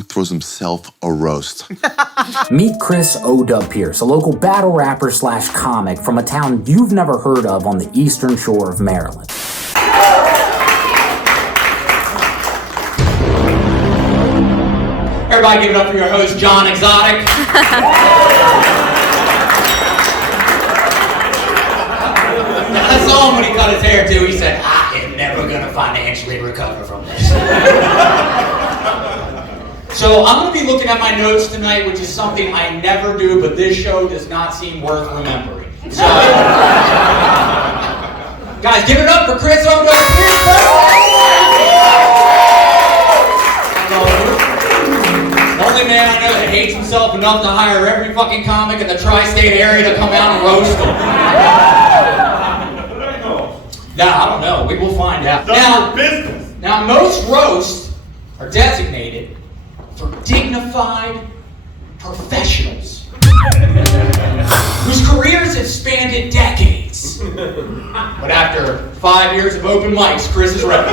who throws himself a roast. Meet Chris O-Dubb Pierce, a local battle rapper / comic from a town you've never heard of on the eastern shore of Maryland. Everybody give it up for your host, John Exotic. I saw him when he cut his hair too. He said, I am never going to financially recover from this. So I'm going to be looking at my notes tonight, which is something I never do, but this show does not seem worth remembering. So, guys, give it up for Chris O-Dubb Pierce. The only man I know that hates himself enough to hire every fucking comic in the tri-state area to come out and roast him. No, I don't know. We will find out. Now, most roasts are designated for dignified professionals whose careers have spanned decades. But after 5 years of open mics, Chris is ready.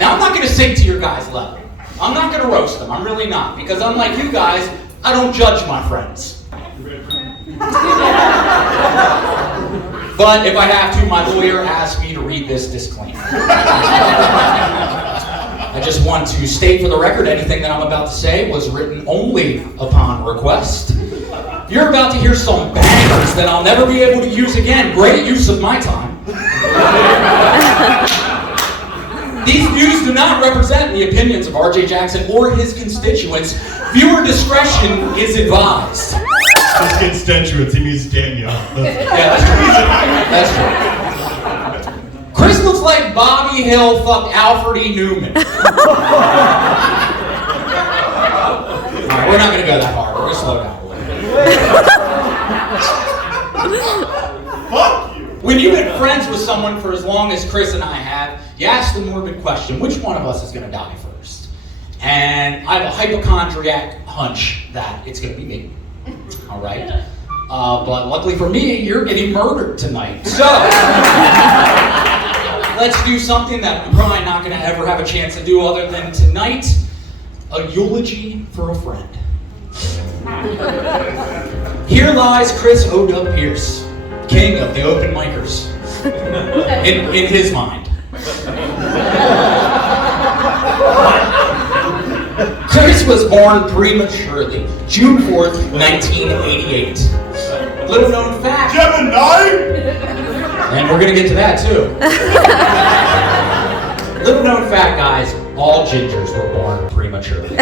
Now, I'm not going to sink to your guys' level. I'm not going to roast them. I'm really not. Because unlike you guys, I don't judge my friends. But if I have to, my lawyer asked me to read this disclaimer. I just want to state for the record, anything that I'm about to say was written only upon request. You're about to hear some bangers that I'll never be able to use again. Great use of my time. These views do not represent the opinions of R.J. Jackson or his constituents. Viewer discretion is advised. His constituents, he means Danielle. Yeah, that's true. Chris looks like Bobby Hill fucked Alfred E. Newman. Alright, we're not going to go that far. We're going to slow down a little bit. Fuck you! When you've been friends with someone for as long as Chris and I have, you ask the morbid question, which one of us is going to die first? And I have a hypochondriac hunch that it's going to be me. All right? But luckily for me, you're getting murdered tonight. So, let's do something that I'm probably not going to ever have a chance to do other than tonight, a eulogy for a friend. Here lies Chris O-Dubb Pierce, king of the open micers, in his mind. Chris was born prematurely, June 4th, 1988. Little known fact. Gemini! And we're going to get to that too. Little known fact, guys, all gingers were born prematurely.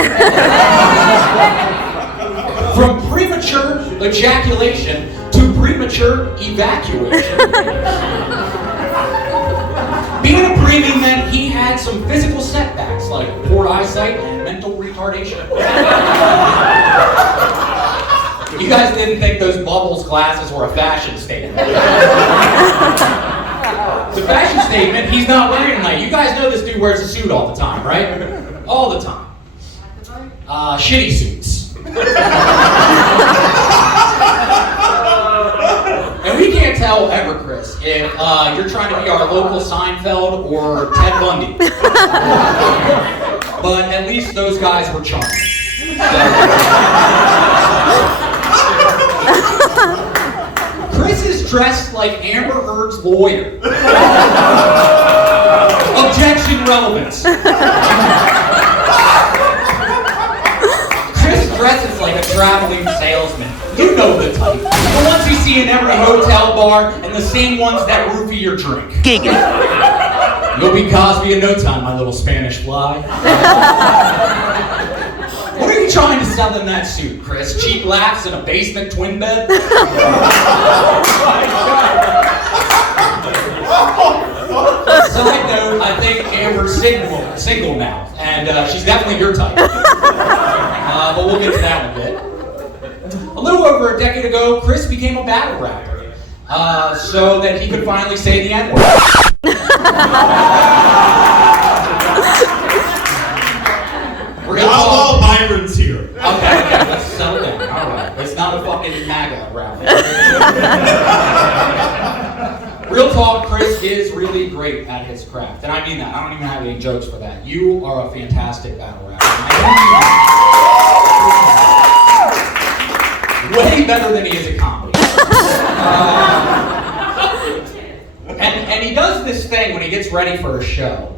From premature ejaculation to premature evacuation. Being a preemie meant he had some physical setbacks like poor eyesight and mental retardation. You guys didn't think those Bubbles glasses were a fashion statement. It's a fashion statement he's not wearing tonight. You guys know this dude wears a suit all the time, right? All the time. Shitty suits. And we can't tell ever, Chris, if you're trying to be our local Seinfeld or Ted Bundy. But at least those guys were charming. Chris is dressed like Amber Heard's lawyer. Objection relevance. Chris dresses like a traveling salesman. You know the type. The ones you see in every hotel bar and the same ones that roofie your drink. Giggity. You'll be Cosby in no time, my little Spanish fly. What are you trying to sell in that suit, Chris? Cheap laughs in a basement twin bed? Side note, I think Amber's single now, and she's definitely your type. But we'll get to that in a bit. A little over a decade ago, Chris became a battle rapper, so that he could finally say the N-word. We're gonna Outlaw Byron's here. Okay, let's settle down. All right, it's not a fucking MAGA rally. Real talk, Chris is really great at his craft. And I mean that. I don't even have any jokes for that. You are a fantastic battle rapper. Way better than he is at comedy. And he does this thing when he gets ready for a show,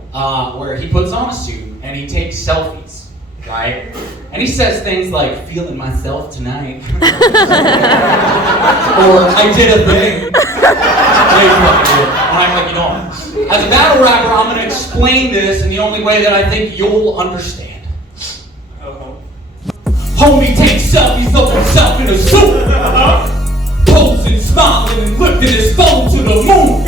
where he puts on a suit and he takes selfies, right? And he says things like, feeling myself tonight. Or, I did a thing. And I'm like, you know, as a battle rapper, I'm going to explain this in the only way that I think you'll understand. Homie takes selfies of himself in a suit. Posing, smiling, and lifting his phone to the moon.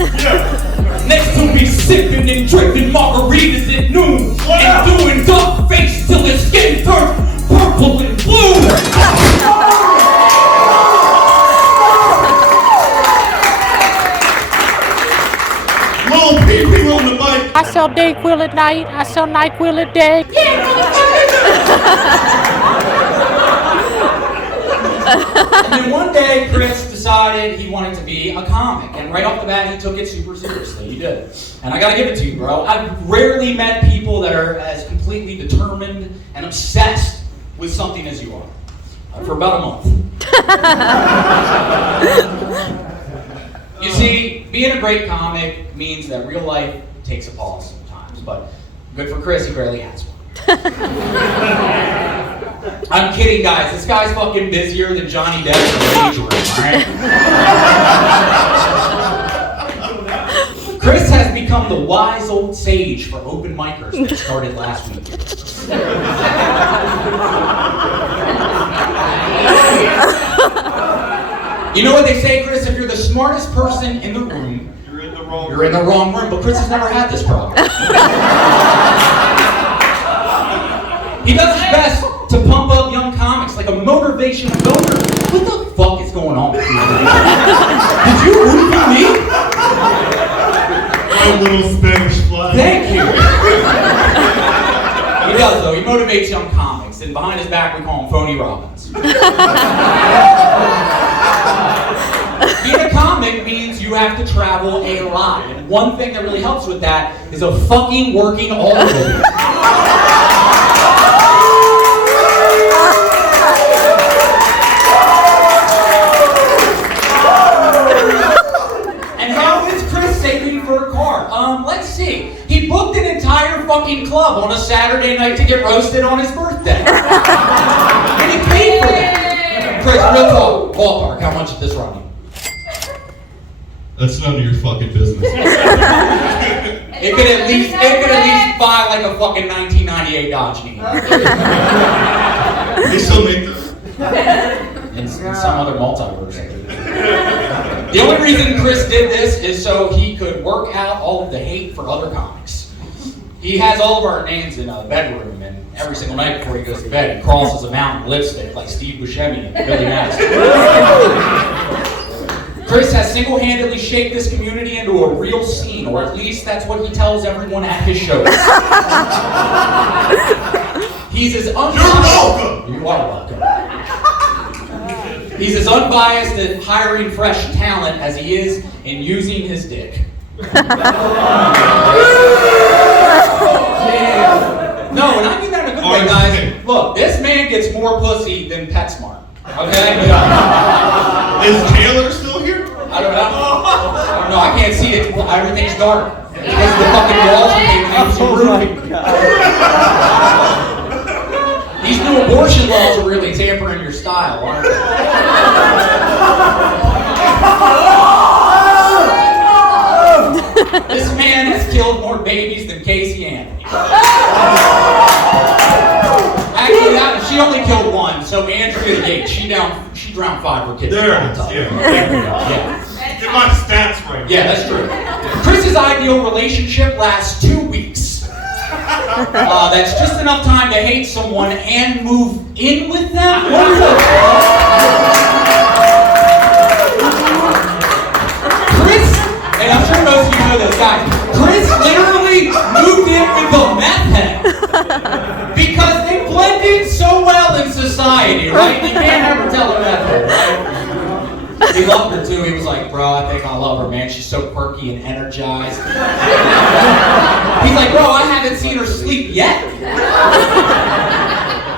Next to me, sipping and drinking margaritas at noon. And doing dark face till his skin turns purple and blue. Little pee-pee on the mic. I sell Dayquil at night. I sell NyQuil at day. And then one day, Chris decided he wanted to be a comic. And right off the bat, he took it super seriously. He did. And I gotta give it to you, bro. I've rarely met people that are as completely determined and obsessed with something as you are. For about a month. You see, being a great comic means that real life takes a pause sometimes. But good for Chris, he barely has one. I'm kidding, guys. This guy's fucking busier than Johnny Depp in the Rage Room, alright? Chris has become the wise old sage for open micers that started last week. You know what they say, Chris? If you're the smartest person in the room, you're in the wrong room. But Chris has never had this problem. He does his best to pump up young comics like a motivation donor. What the fuck is going on with you? Did you root for me? My little Spanish fly. Thank you. He does, though. He motivates young comics, and behind his back we call him Phony Robbins. Being a comic means you have to travel a lot, and one thing that really helps with that is a fucking working automobile. Let's see. He booked an entire fucking club on a Saturday night to get roasted on his birthday. And he paid for that. Chris, real talk, ballpark, how much did this run you? That's none of your fucking business. It could at least buy like a fucking 1998 Dodge Neon. They still make those? In some other multiverse. The only reason Chris did this is so he could work out all of the hate for other comics. He has all of our names in a bedroom, and every single night before he goes to bed, he crosses a mountain of lipstick like Steve Buscemi and Billy Madison. Chris has single-handedly shaped this community into a real scene, or at least that's what he tells everyone at his shows. He's as unbiased. You're welcome. You are welcome. He's as unbiased at hiring fresh talent as he is in using his dick. No, and I mean that in a good way, guys. Look, this man gets more pussy than PetSmart. Okay? Is Taylor still here? I don't know. I can't see it. Everything's dark. Because the fucking walls are caving in so roofing. These new abortion laws are really tampering your style, aren't they? This man has killed more babies than Casey Anthony. Actually, she only killed one, so Andrea Yates, she drowned 5 for kids. There it is, Yeah. Get my stats right. Yeah, that's true. Chris's ideal relationship lasts 2 weeks. That's just enough time to hate someone and move in with them. Chris, and I'm sure most of you know this, guys, Chris literally moved in with the meth head because they blend in so well in society, right? You can't ever tell a meth head, right? He loved her too. He was like, bro, I think I love her, man. She's so perky and energized. He's like, bro, I haven't seen her sleep yet.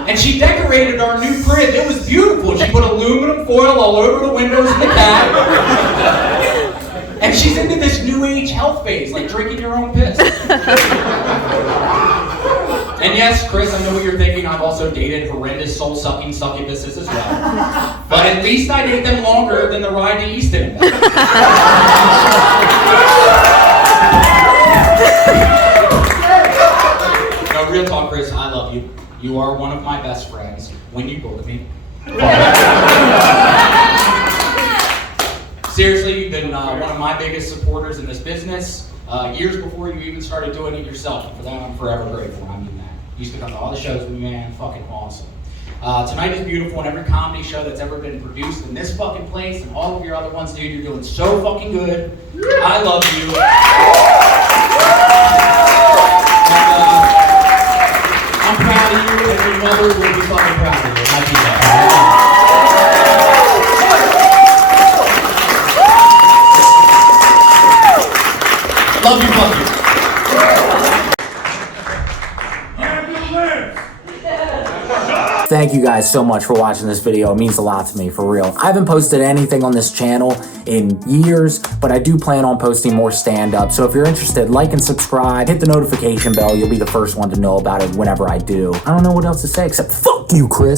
And she decorated our new crib. It was beautiful. She put aluminum foil all over the windows and the cab. And she's into this new age health phase, like drinking your own piss. And yes, Chris, I know what you're thinking. I've also dated horrendous soul-sucking succubuses as well. But at least I date them longer than the ride to Easton. No, real talk, Chris, I love you. You are one of my best friends when you book me. Seriously, you've been one of my biggest supporters in this business years before you even started doing it yourself. And for that, I'm forever grateful. I mean that. You used to come to all the shows with me, man. Fucking awesome. Tonight is beautiful, and every comedy show that's ever been produced in this fucking place and all of your other ones, dude, you're doing so fucking good. I love you. I'm proud of you, and your mother will be fucking proud of you. I keep that. Love you, fuck you. Thank you guys so much for watching this video. It means a lot to me, for real. I haven't posted anything on this channel in years, but I do plan on posting more stand-up. So if you're interested, like and subscribe, hit the notification bell. You'll be the first one to know about it whenever I do. I don't know what else to say except fuck you, Chris.